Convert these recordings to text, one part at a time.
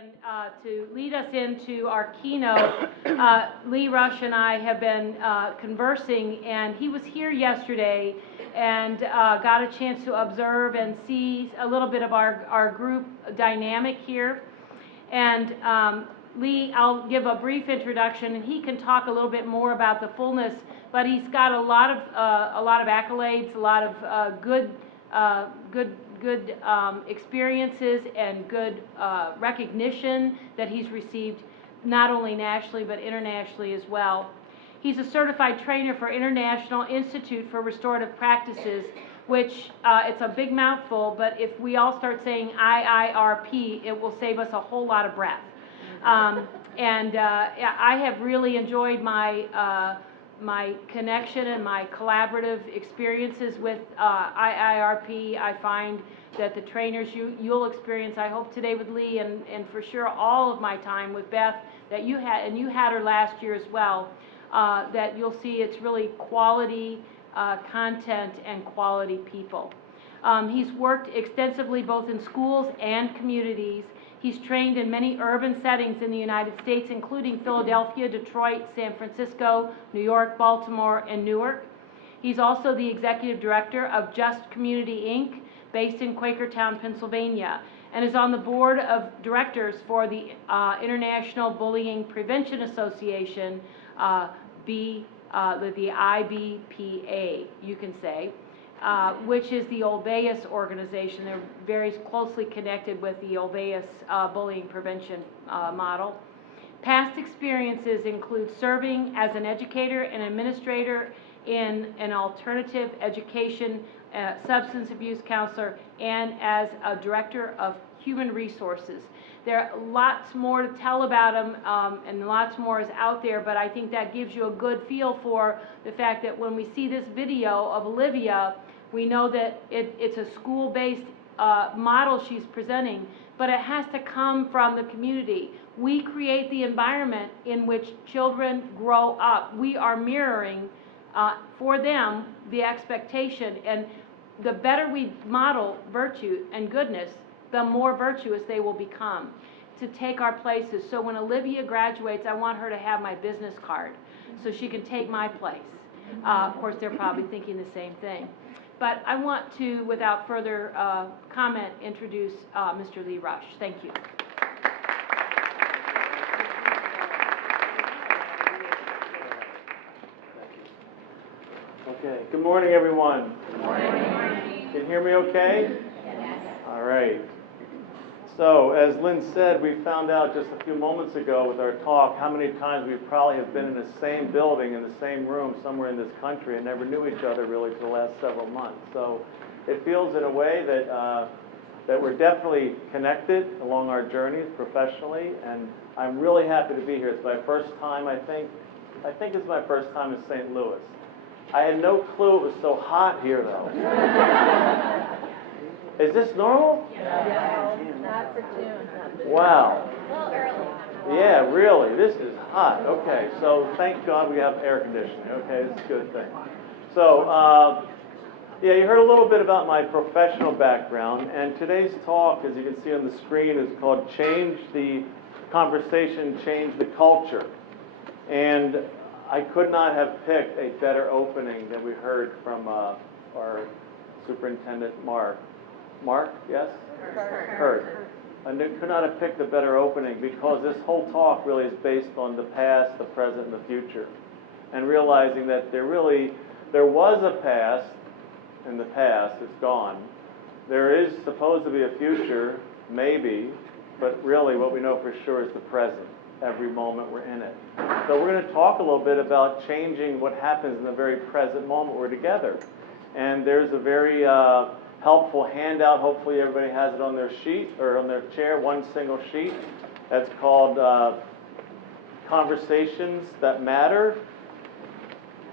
And to lead us into our keynote, Lee Rush and I have been conversing, and he was here yesterday and got a chance to observe and see a little bit of our group dynamic here. And Lee, I'll give a brief introduction, and he can talk a little bit more about the fullness, but he's got a lot of accolades, a lot of good experiences and good recognition that he's received not only nationally but internationally as well. He's a certified trainer for International Institute for Restorative Practices, which it's a big mouthful, but if we all start saying IIRP, it will save us a whole lot of breath. I have really enjoyed my connection and my collaborative experiences with IIRP. I find that the trainers you'll experience, I hope today with Lee, and for sure all of my time with Beth that you had, and you had her last year as well, that you'll see it's really quality content and quality people. He's worked extensively both in schools and communities. He's trained in many urban settings in the United States, including Philadelphia, Detroit, San Francisco, New York, Baltimore, and Newark. He's also the executive director of Just Community, Inc., based in Quakertown, Pennsylvania, and is on the board of directors for the International Bullying Prevention Association, the IBPA, you can say. Which is the Olveus organization. They're very closely connected with the Olveus bullying prevention model. Past experiences include serving as an educator and administrator in an alternative education, substance abuse counselor, and as a director of human resources. There are lots more to tell about him, and lots more is out there, but I think that gives you a good feel for the fact that when we see this video of Olivia, we know that it's a school-based model she's presenting, but it has to come from the community. We create the environment in which children grow up. We are mirroring for them the expectation, and the better we model virtue and goodness, the more virtuous they will become, to take our places. So when Olivia graduates, I want her to have my business card so she can take my place. Of course, they're probably thinking the same thing. But I want to, without further comment, introduce Mr. Lee Rush. Thank you. Okay. Good morning, everyone. Good morning. Can you hear me okay? Yes. All right. So, as Lynn said, we found out just a few moments ago with our talk how many times we probably have been in the same building, in the same room, somewhere in this country, and never knew each other really for the last several months. So, it feels in a way that we're definitely connected along our journeys professionally, and I'm really happy to be here. It's my first time, I think it's my first time in St. Louis. I had no clue it was so hot here, though. Is this normal? Yeah. Not for June. Wow. A little early. Yeah, really. This is hot. Okay, so thank God we have air conditioning. Okay, it's a good thing. So, yeah, you heard a little bit about my professional background, and today's talk, as you can see on the screen, is called Change the Conversation, Change the Culture. And I could not have picked a better opening than we heard from our superintendent, Mark. Mark, yes? Kurt. I could not have picked a better opening because this whole talk really is based on the past, the present, and the future. And realizing that there was a past, in the past, it's gone. There is supposed to be a future, maybe, but really what we know for sure is the present, every moment we're in it. So we're going to talk a little bit about changing what happens in the very present moment we're together. And there's a very helpful handout. Hopefully everybody has it on their sheet or on their chair, one single sheet. That's called Conversations That Matter,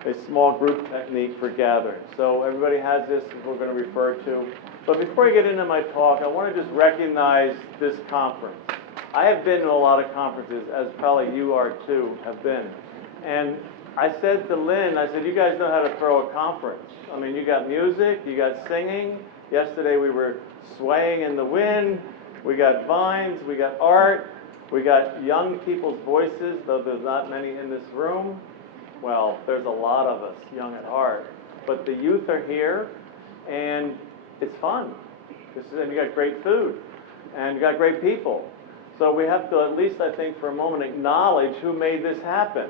a small group technique for gathering. So everybody has this, we're going to refer to. But before I get into my talk, I want to just recognize this conference. I have been to a lot of conferences, as probably you are too, have been. And I said to Lynn, I said, you guys know how to throw a conference. I mean, you got music, you got singing. Yesterday we were swaying in the wind. We got vines, we got art, we got young people's voices, though there's not many in this room. Well, there's a lot of us young at heart. But the youth are here, and it's fun. And you got great food, and you got great people. So we have to, at least I think for a moment, acknowledge who made this happen.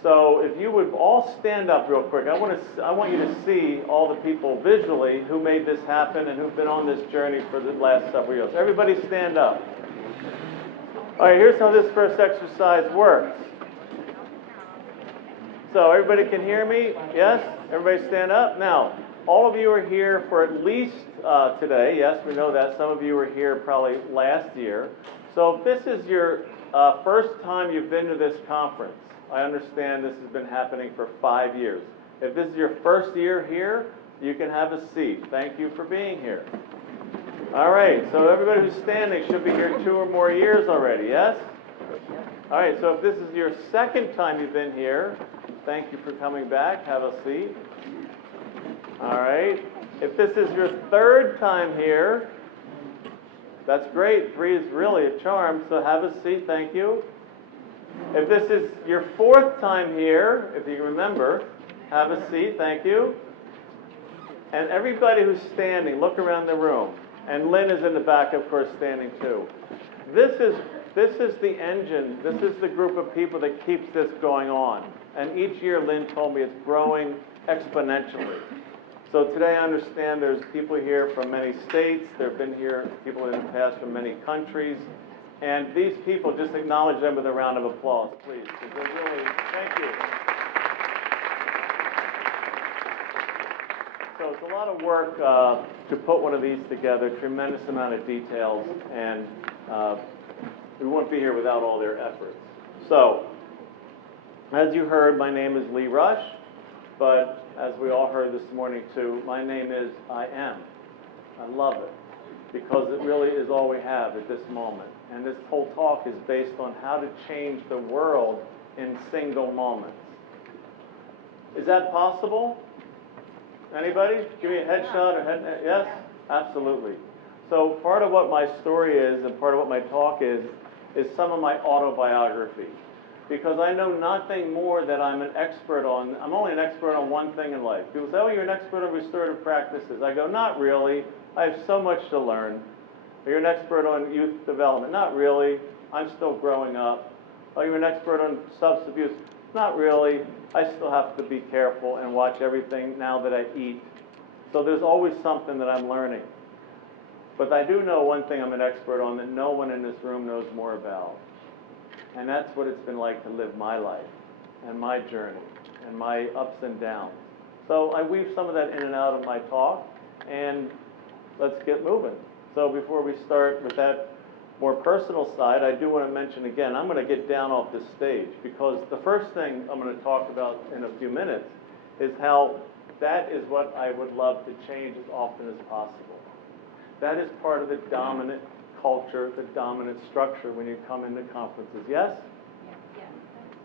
So if you would all stand up real quick, I want you to see all the people visually who made this happen and who've been on this journey for the last several years. Everybody stand up. All right, here's how this first exercise works. So everybody can hear me? Yes? Everybody stand up? Now, all of you are here for at least today. Yes, we know that. Some of you were here probably last year. So if this is your first time you've been to this conference, I understand this has been happening for 5 years. If this is your first year here, you can have a seat. Thank you for being here. All right, so everybody who's standing should be here 2 or more years already, yes? All right, so if this is your second time you've been here, thank you for coming back. Have a seat. All right. If this is your third time here, that's great. 3 is really a charm, so have a seat. Thank you. If this is your fourth time here, if you remember, have a seat. Thank you. And everybody who's standing, look around the room. And Lynn is in the back, of course, standing too. This is the engine. This is the group of people that keeps this going on. And each year, Lynn told me it's growing exponentially. So today I understand there's people here from many states. There have been here people in the past from many countries. And these people, just acknowledge them with a round of applause, please. Because they really, thank you. So it's a lot of work to put one of these together, tremendous amount of details, and we wouldn't be here without all their efforts. So, as you heard, my name is Lee Rush, but as we all heard this morning too, my name is I Am. I love it, because it really is all we have at this moment. And this whole talk is based on how to change the world in single moments. Is that possible? Anybody? Give me a headshot or head, yes? Absolutely. So part of what my story is and part of what my talk is some of my autobiography. Because I know nothing more that I'm an expert on. I'm only an expert on one thing in life. People say, oh, you're an expert on restorative practices. I go, not really. I have so much to learn. Are you an expert on youth development? Not really. I'm still growing up. Are you an expert on substance abuse? Not really. I still have to be careful and watch everything now that I eat. So there's always something that I'm learning. But I do know one thing I'm an expert on that no one in this room knows more about. And that's what it's been like to live my life and my journey and my ups and downs. So I weave some of that in and out of my talk, and let's get moving. So before we start with that more personal side, I do want to mention again, I'm going to get down off this stage, because the first thing I'm going to talk about in a few minutes is how that is what I would love to change as often as possible. That is part of the dominant culture, the dominant structure when you come into conferences. Yes? Yes.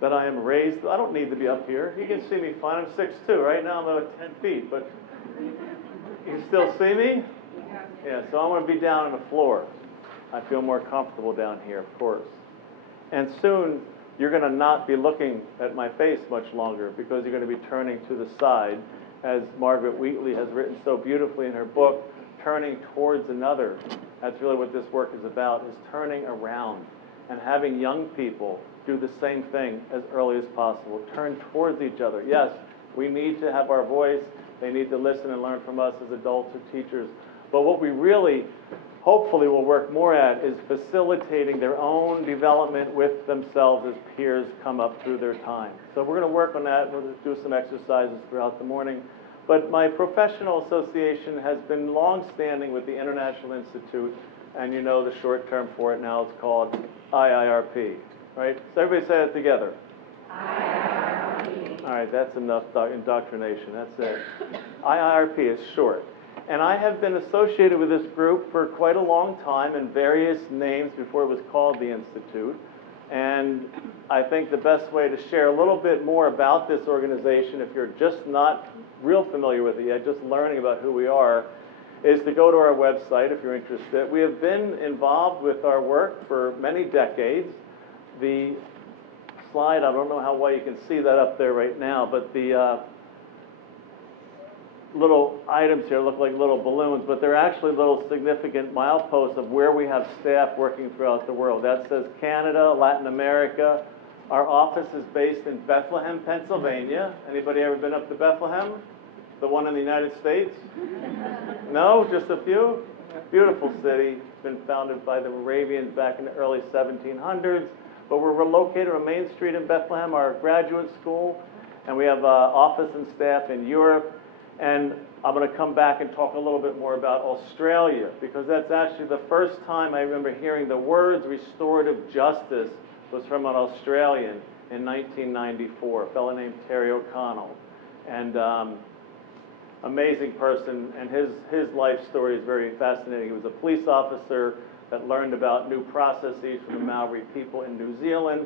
That I am raised, I don't need to be up here. You can see me fine. I'm 6'2". Right now I'm about 10 feet, but you still see me? Yeah, so I want to be down on the floor. I feel more comfortable down here, of course. And soon, you're going to not be looking at my face much longer, because you're going to be turning to the side, as Margaret Wheatley has written so beautifully in her book, Turning Towards Another. That's really what this work is about, is turning around and having young people do the same thing as early as possible. Turn towards each other. Yes, we need to have our voice. They need to listen and learn from us as adults or teachers. But what we really, hopefully, will work more at is facilitating their own development with themselves as peers come up through their time. So we're going to work on that. We'll do some exercises throughout the morning. But my professional association has been long-standing with the International Institute, and you know the short term for it now. It's called IIRP, right? So everybody say it together. IIRP. All right, that's enough indoctrination. That's it. IIRP is short. And I have been associated with this group for quite a long time in various names before it was called the Institute. And I think the best way to share a little bit more about this organization, if you're just not real familiar with it yet, just learning about who we are, is to go to our website if you're interested. We have been involved with our work for many decades. The slide, I don't know how well you can see that up there right now, but the little items here look like little balloons, but they're actually little significant mileposts of where we have staff working throughout the world. That says Canada, Latin America. Our office is based in Bethlehem, Pennsylvania. Anybody ever been up to Bethlehem? The one in the United States? No? Just a few? Beautiful city. Been founded by the Moravians back in the early 1700s. But we're located on Main Street in Bethlehem, our graduate school. And we have office and staff in Europe. And I'm going to come back and talk a little bit more about Australia, because that's actually the first time I remember hearing the words restorative justice was from an Australian in 1994, a fellow named Terry O'Connell. And amazing person, and his life story is very fascinating. He was a police officer that learned about new processes from the Maori people in New Zealand.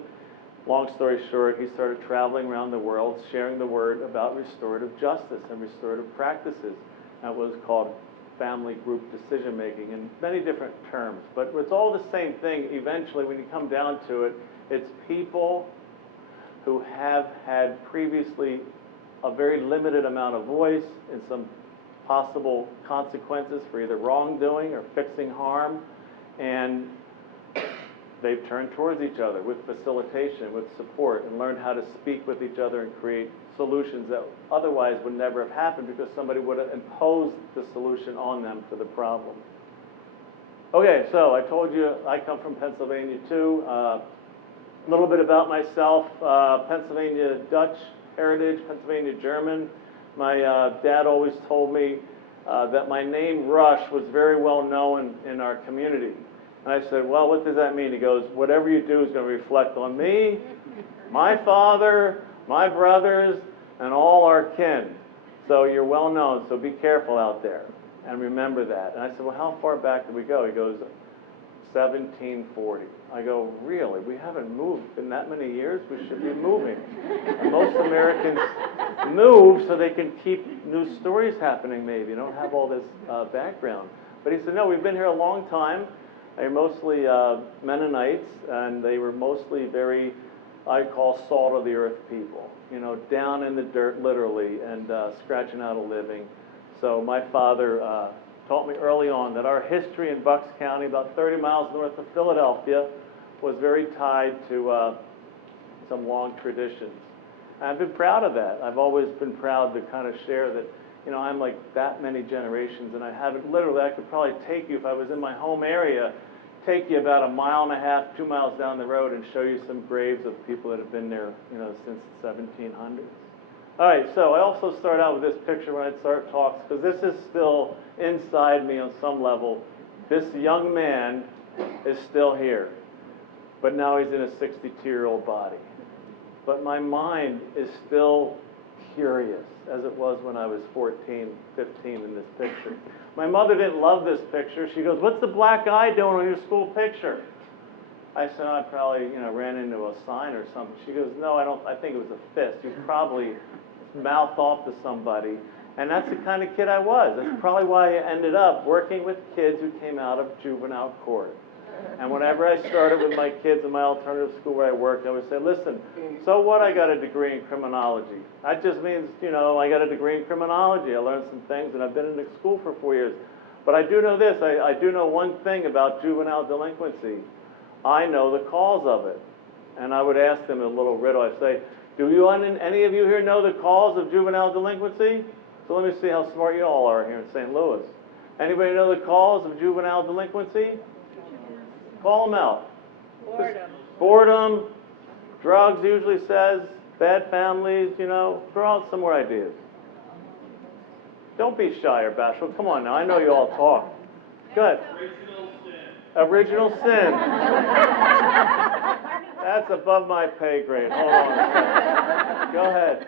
Long story short, he started traveling around the world, sharing the word about restorative justice and restorative practices. That was called family group decision making in many different terms. But it's all the same thing. Eventually, when you come down to it, it's people who have had previously a very limited amount of voice and some possible consequences for either wrongdoing or fixing harm, and they've turned towards each other with facilitation, with support, and learned how to speak with each other and create solutions that otherwise would never have happened because somebody would have imposed the solution on them for the problem. Okay, so I told you I come from Pennsylvania too. A little bit about myself. Pennsylvania Dutch heritage, Pennsylvania German. My dad always told me that my name Rush was very well known in our community. And I said, well, what does that mean? He goes, whatever you do is going to reflect on me, my father, my brothers, and all our kin. So you're well known, so be careful out there. And remember that. And I said, well, how far back did we go? He goes, 1740. I go, really? We haven't moved in that many years? We should be moving. And most Americans move so they can keep new stories happening maybe. You don't have all this background. But he said, no, we've been here a long time. They're mostly Mennonites, and they were mostly very, I call salt of the earth people. You know, down in the dirt, literally, and scratching out a living. So my father taught me early on that our history in Bucks County, about 30 miles north of Philadelphia, was very tied to some long traditions. And I've been proud of that. I've always been proud to kind of share that, you know, I'm like that many generations, and I haven't, literally, I could probably take you, if I was in my home area, take you about 1.5 miles, 2 miles down the road and show you some graves of people that have been there, you know, since the 1700s. All right, so I also start out with this picture when I start talks, because this is still inside me on some level. This young man is still here, but now he's in a 62-year-old body. But my mind is still curious, as it was when I was 14, 15 in this picture. My mother didn't love this picture. She goes, what's the black guy doing on your school picture? I said, I probably, you know, ran into a sign or something. She goes, no, I think it was a fist. You probably mouthed off to somebody. And that's the kind of kid I was. That's probably why I ended up working with kids who came out of juvenile court. And whenever I started with my kids in my alternative school where I worked, I would say, listen, so what, I got a degree in criminology. That just means, you know, I got a degree in criminology. I learned some things, and I've been in the school for 4 years. But I do know this. I do know one thing about juvenile delinquency. I know the cause of it. And I would ask them a little riddle. I'd say, do you, any of you here know the cause of juvenile delinquency? So let me see how smart you all are here in St. Louis. Anybody know the cause of juvenile delinquency? Call them out. Boredom. Boredom, drugs usually says, bad families, you know, throw out some more ideas. Don't be shy or bashful. Come on now, I know you all talk. Go ahead. Original sin. That's above my pay grade. Hold on a second. Go ahead.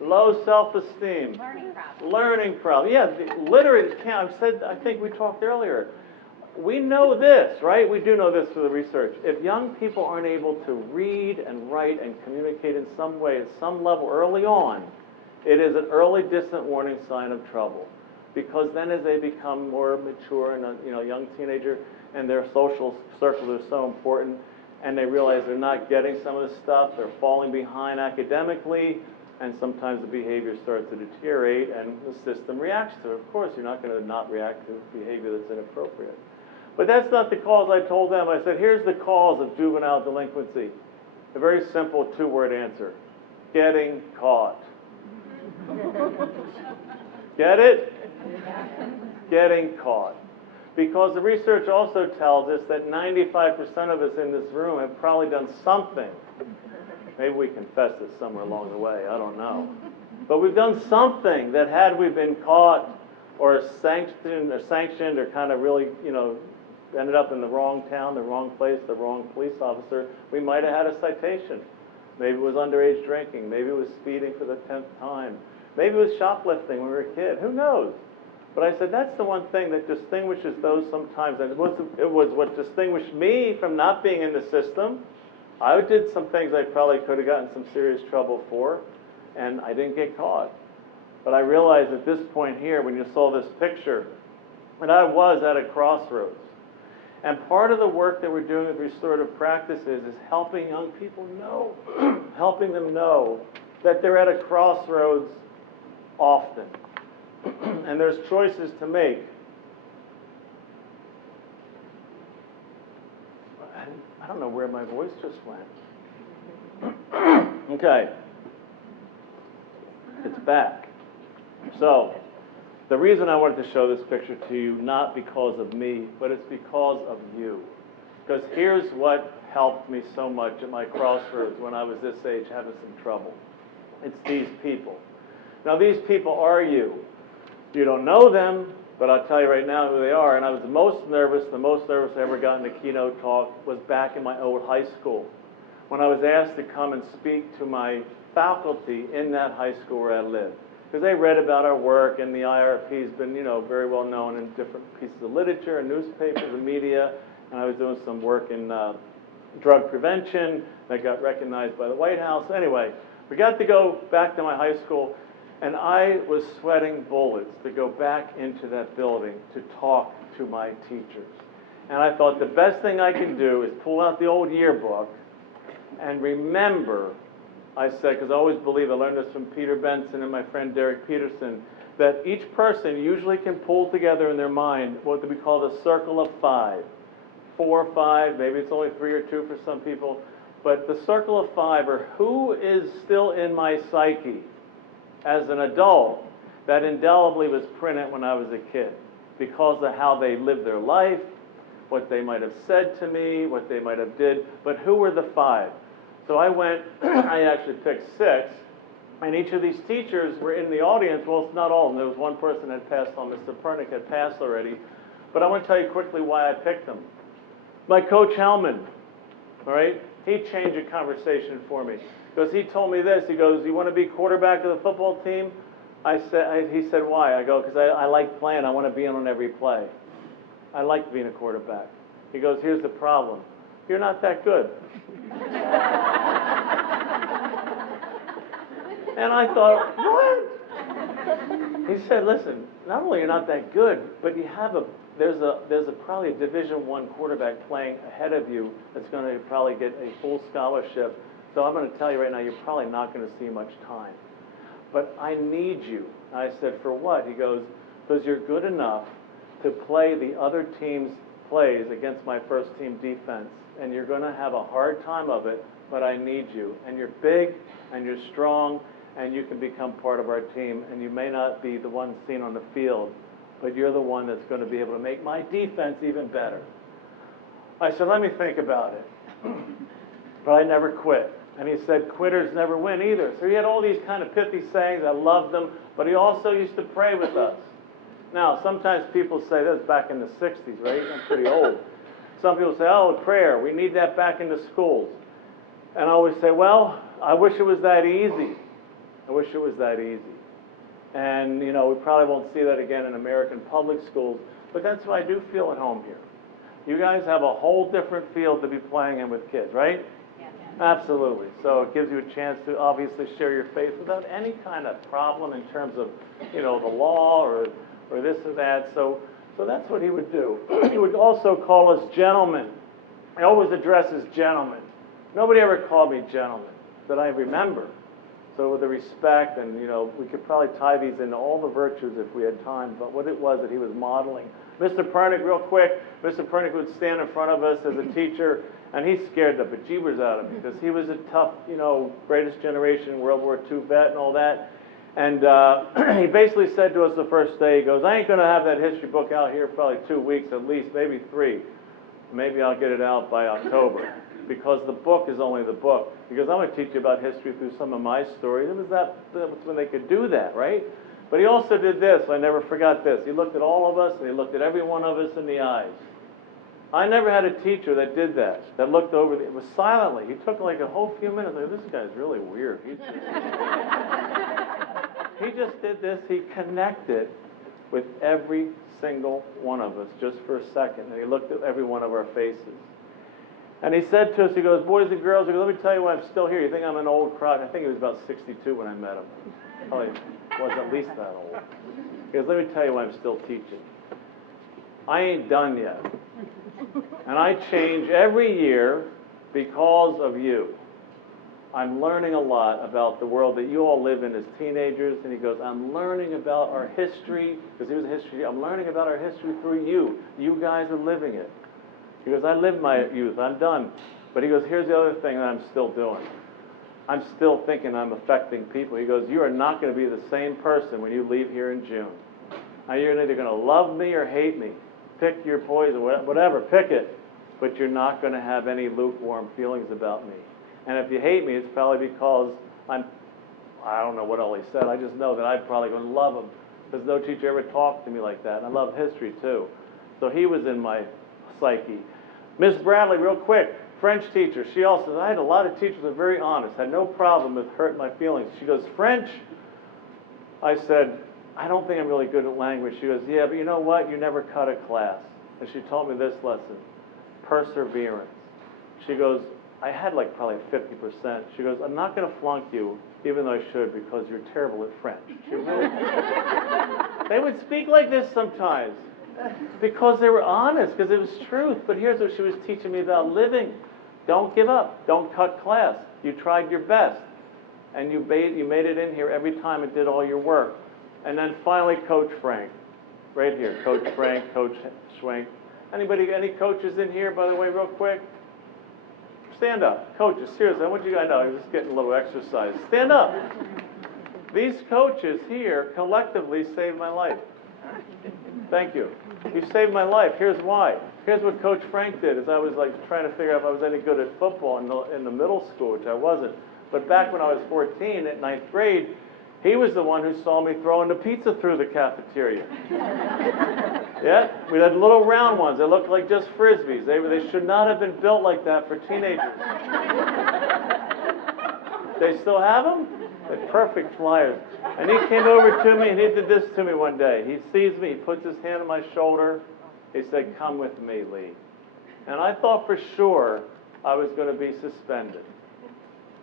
Low self-esteem. Learning problem. Yeah, literally, I think we talked earlier. We know this, right? We do know this through the research. If young people aren't able to read and write and communicate in some way, at some level early on, it is an early distant warning sign of trouble. because then as they become more mature and a young teenager, and their social circles are so important, and they realize they're not getting some of the stuff, they're falling behind academically, and sometimes the behavior starts to deteriorate, and the system reacts to it. Of course, you're not going to not react to behavior that's inappropriate. But that's not the cause. I told them, I said, here's the cause of juvenile delinquency. A very simple two-word answer: getting caught. Get it? Getting caught. Because the research also tells us that 95% of us in this room have probably done something. Maybe we confessed it somewhere along the way, I don't know. But we've done something that had we been caught or sanctioned or kind of really, ended up in the wrong town, the wrong place, the wrong police officer, we might have had a citation. Maybe it was underage drinking. Maybe it was speeding for the 10th time. Maybe it was shoplifting when we were a kid. Who knows? But I said, that's the one thing that distinguishes those sometimes. And it was what distinguished me from not being in the system. I did some things I probably could have gotten some serious trouble for, and I didn't get caught. But I realized at this point here, when you saw this picture, that I was at a crossroads. And part of the work that we're doing with restorative practices is helping young people know, helping them know that they're at a crossroads often. And there's choices to make. I don't know where my voice just went. Okay. It's back. So, the reason I wanted to show this picture to you, not because of me, but it's because of you. Because here's what helped me so much at my crossroads when I was this age having some trouble. It's these people. Now, these people are you. You don't know them, but I'll tell you right now who they are. And I was the most nervous I ever got in a keynote talk was back in my old high school, when I was asked to come and speak to my faculty in that high school where I lived. Because they read about our work, and the IRP's been, very well known in different pieces of literature and newspapers and media. And I was doing some work in drug prevention that got recognized by the White House. Anyway, we got to go back to my high school, and I was sweating bullets to go back into that building to talk to my teachers. And I thought the best thing I can do is pull out the old yearbook and remember, I said, because I always believe, I learned this from Peter Benson and my friend Derek Peterson, that each person usually can pull together in their mind what we call the circle of 5. 4 or 5, maybe it's only 3 or 2 for some people, but the circle of 5 are who is still in my psyche as an adult that indelibly was printed when I was a kid because of how they lived their life, what they might have said to me, what they might have did, but who were the 5? So I went, I actually picked 6, and each of these teachers were in the audience. Well, it's not all of them. There was one person that passed on. Mr. Pernick had passed already. But I want to tell you quickly why I picked them. My coach, Hellman, all right, he changed the conversation for me. Because he told me this. He goes, you want to be quarterback of the football team? He said, why? I go, because I like playing. I want to be in on every play. I like being a quarterback. He goes, here's the problem. You're not that good. And I thought, what? He said, listen, not only you're not that good, but you have there's probably a Division I quarterback playing ahead of you that's going to probably get a full scholarship. So I'm going to tell you right now, you're probably not going to see much time. But I need you. I said, for what? He goes, because you're good enough to play the other team's plays against my first team defense. And you're going to have a hard time of it, but I need you. And you're big, and you're strong, and you can become part of our team. And you may not be the one seen on the field, but you're the one that's going to be able to make my defense even better. I said, let me think about it. But I never quit. And he said, quitters never win either. So he had all these kind of pithy sayings. I loved them. But he also used to pray with us. Now, sometimes people say, that was back in the 60s, right? I'm pretty old. Some people say, oh, prayer, we need that back in the schools. And I always say, well, I wish it was that easy. I wish it was that easy. And, we probably won't see that again in American public schools. But that's what I do feel at home here. You guys have a whole different field to be playing in with kids, right? Absolutely. So it gives you a chance to obviously share your faith without any kind of problem in terms of, the law or or this or that. So that's what he would do. He would also call us gentlemen. He always addresses gentlemen. Nobody ever called me gentleman that I remember. So with the respect, and we could probably tie these into all the virtues if we had time, but what it was that he was modeling. Mr. Pernick, real quick, Mr. Pernick would stand in front of us as a teacher, and he scared the bejeebers out of me because he was a tough, greatest generation World War II vet and all that. And he basically said to us the first day, he goes, I ain't going to have that history book out here probably 2 weeks at least, maybe 3. Maybe I'll get it out by October. Because the book is only the book. Because I'm going to teach you about history through some of my stories. That was when they could do that, right? But he also did this. I never forgot this. He looked at all of us, and he looked at every one of us in the eyes. I never had a teacher that did that looked over. It was silently. He took like a whole few minutes. Like, this guy's really weird. He just did this. He connected with every single one of us just for a second. And he looked at every one of our faces. And he said to us, he goes, boys and girls, he goes, let me tell you why I'm still here. You think I'm an old crowd? I think he was about 62 when I met him. Probably was at least that old. He goes, let me tell you why I'm still teaching. I ain't done yet. And I change every year because of you. I'm learning a lot about the world that you all live in as teenagers. And he goes, I'm learning about our history, because he was a history. I'm learning about our history through you. You guys are living it. He goes, I lived my youth, I'm done. But he goes, here's the other thing that I'm still doing. I'm still thinking I'm affecting people. He goes, you are not going to be the same person when you leave here in June. Now you're either going to love me or hate me. Pick your poison, whatever, pick it. But you're not going to have any lukewarm feelings about me. And if you hate me, it's probably because I don't know what all he said. I just know that I'm probably going to love him. Because no teacher ever talked to me like that. And I love history too. So he was in my psyche. Miss Bradley, real quick, French teacher. She also says, I had a lot of teachers that were very honest, had no problem with hurting my feelings. She goes, French? I said, I don't think I'm really good at language. She goes, yeah, but you know what? You never cut a class. And she taught me this lesson, perseverance. She goes, I had like probably 50%. She goes, I'm not going to flunk you, even though I should, because you're terrible at French. She really, they would speak like this sometimes. Because they were honest, because it was truth. But here's what she was teaching me about living. Don't give up. Don't cut class. You tried your best. And you made it in here every time and did all your work. And then finally, Coach Frank. Right here, Coach Frank, Coach Schwenk. Any coaches in here, by the way, real quick? Stand up. Coaches, seriously, I want you guys to know, I'm just getting a little exercise. Stand up. These coaches here collectively saved my life. Thank you. You saved my life. Here's why. Here's what Coach Frank did, is I was like trying to figure out if I was any good at football in the middle school, which I wasn't. But back when I was 14, at 9th grade, he was the one who saw me throwing the pizza through the cafeteria. Yeah, we had little round ones. They looked like just Frisbees. They should not have been built like that for teenagers. They still have them? They're perfect flyers. And he came over to me and he did this to me one day. He sees me, he puts his hand on my shoulder. He said, come with me, Lee. And I thought for sure I was going to be suspended.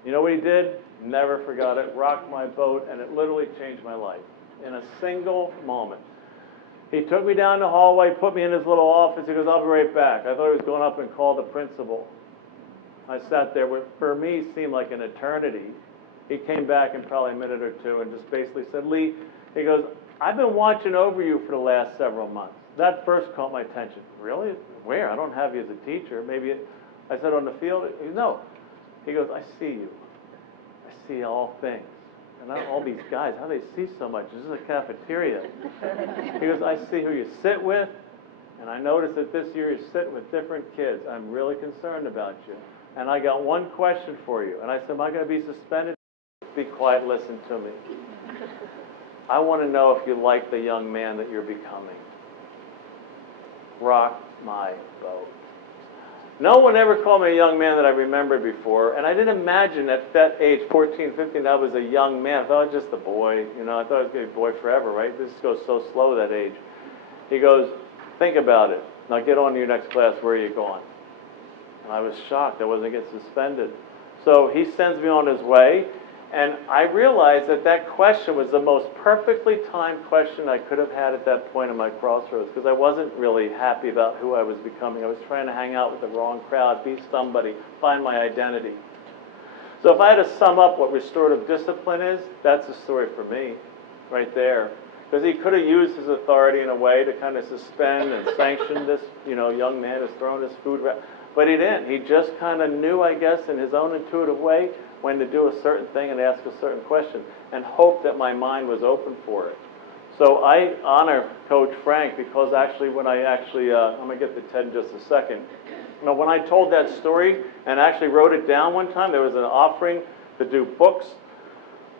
You know what he did? Never forgot it. Rocked my boat, and it literally changed my life in a single moment. He took me down the hallway, put me in his little office. He goes, I'll be right back. I thought he was going up and call the principal. I sat there. What for me seemed like an eternity. He came back in probably a minute or two and just basically said, Lee, he goes, I've been watching over you for the last several months. That first caught my attention. Really? Where? I don't have you as a teacher. I said, on the field? No. He goes, I see you. I see all things. And all these guys, how they see so much. This is a cafeteria. He goes, I see who you sit with, and I noticed that this year you're sitting with different kids. I'm really concerned about you. And I got one question for you. And I said, am I going to be suspended? Be quiet, listen to me. I want to know if you like the young man that you're becoming. Rock my boat. No one ever called me a young man that I remembered before, and I didn't imagine at that age, 14, 15, I was a young man. I thought I was just a boy. I thought I was going to be a boy forever, right? This goes so slow that age. He goes, think about it. Now get on to your next class. Where are you going? And I was shocked. I wasn't getting suspended. So he sends me on his way, And I realized that that question was the most perfectly timed question I could have had at that point in my crossroads, because I wasn't really happy about who I was becoming. I was trying to hang out with the wrong crowd, be somebody, find my identity. So if I had to sum up what restorative discipline is, that's the story for me, right there. Because he could have used his authority in a way to kind of suspend and sanction this, young man who's thrown his food around. But he didn't. He just kind of knew, I guess, in his own intuitive way, when to do a certain thing and ask a certain question, and hope that my mind was open for it. So I honor Coach Frank, because actually when I'm going to get to Ted in just a second. When I told that story and actually wrote it down one time, there was an offering to do books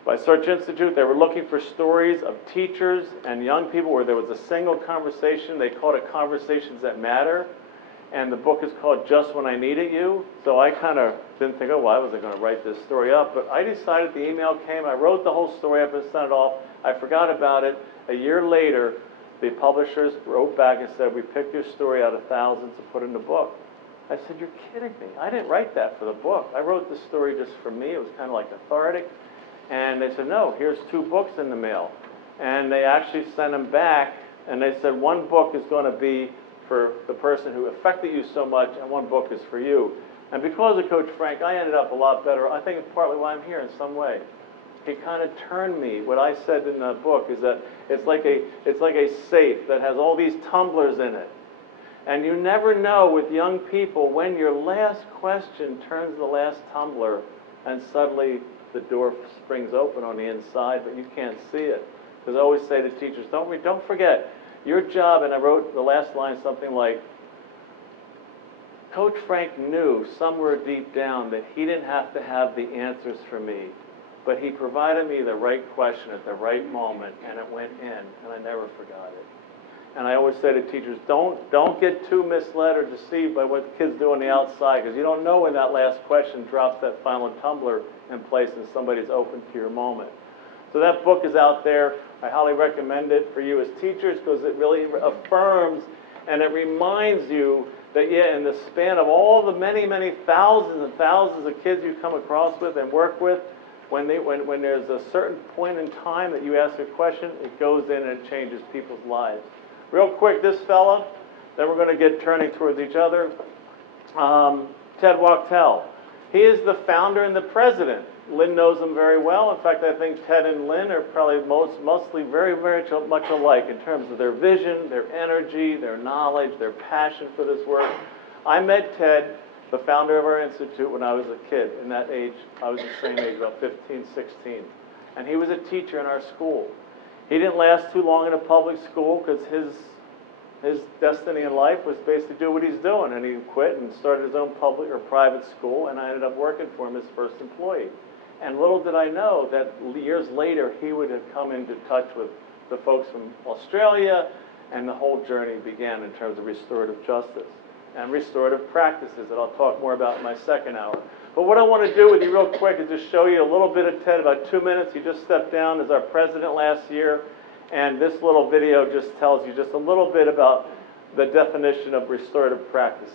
by Search Institute. They were looking for stories of teachers and young people where there was a single conversation. They called it Conversations That Matter. And the book is called Just When I Needed You. So I kind of didn't think, I wasn't going to write this story up. But I decided, the email came, I wrote the whole story up and sent it off. I forgot about it. A year later, the publishers wrote back and said, we picked your story out of thousands to put in the book. I said, you're kidding me. I didn't write that for the book. I wrote this story just for me. It was kind of like cathartic. And they said, no, here's 2 books in the mail. And they actually sent them back, and they said, one book is going to be for the person who affected you so much, and one book is for you. And because of Coach Frank, I ended up a lot better. I think it's partly why I'm here in some way. He kind of turned me. What I said in the book is that it's like a safe that has all these tumblers in it. And you never know with young people when your last question turns the last tumbler, and suddenly the door springs open on the inside, but you can't see it. Because I always say to teachers, don't forget, your job, and I wrote the last line something like, Coach Frank knew somewhere deep down that he didn't have to have the answers for me, but he provided me the right question at the right moment, and it went in, and I never forgot it. And I always say to teachers, don't get too misled or deceived by what the kids do on the outside, because you don't know when that last question drops that final tumbler in place and somebody's open to your moment. So that book is out there. I highly recommend it for you as teachers, because it really affirms and it reminds you that, in the span of all the many, many thousands and thousands of kids you come across with and work with, when there's a certain point in time that you ask a question, it goes in and it changes people's lives. Real quick, this fella, then we're going to get turning towards each other, Ted Wachtel. He is the founder and the president. Lynn knows him very well. In fact, I think Ted and Lynn are probably mostly very, very much alike in terms of their vision, their energy, their knowledge, their passion for this work. I met Ted, the founder of our institute, when I was a kid. In that age, I was the same age, about 15, 16. And he was a teacher in our school. He didn't last too long in a public school, because his destiny in life was basically do what he's doing. And he quit and started his own public or private school, and I ended up working for him as first employee. And little did I know that years later he would have come into touch with the folks from Australia, and the whole journey began in terms of restorative justice and restorative practices that I'll talk more about in my second hour. But what I want to do with you real quick is just show you a little bit of Ted, about 2 minutes. He just stepped down as our president last year, and this little video just tells you just a little bit about the definition of restorative practices.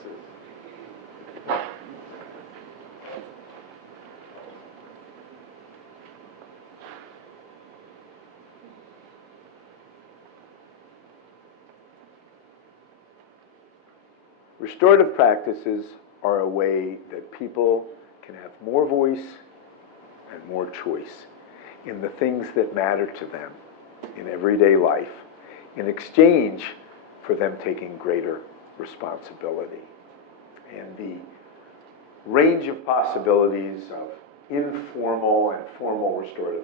Restorative practices are a way that people can have more voice and more choice in the things that matter to them in everyday life, in exchange for them taking greater responsibility. And the range of possibilities of informal and formal restorative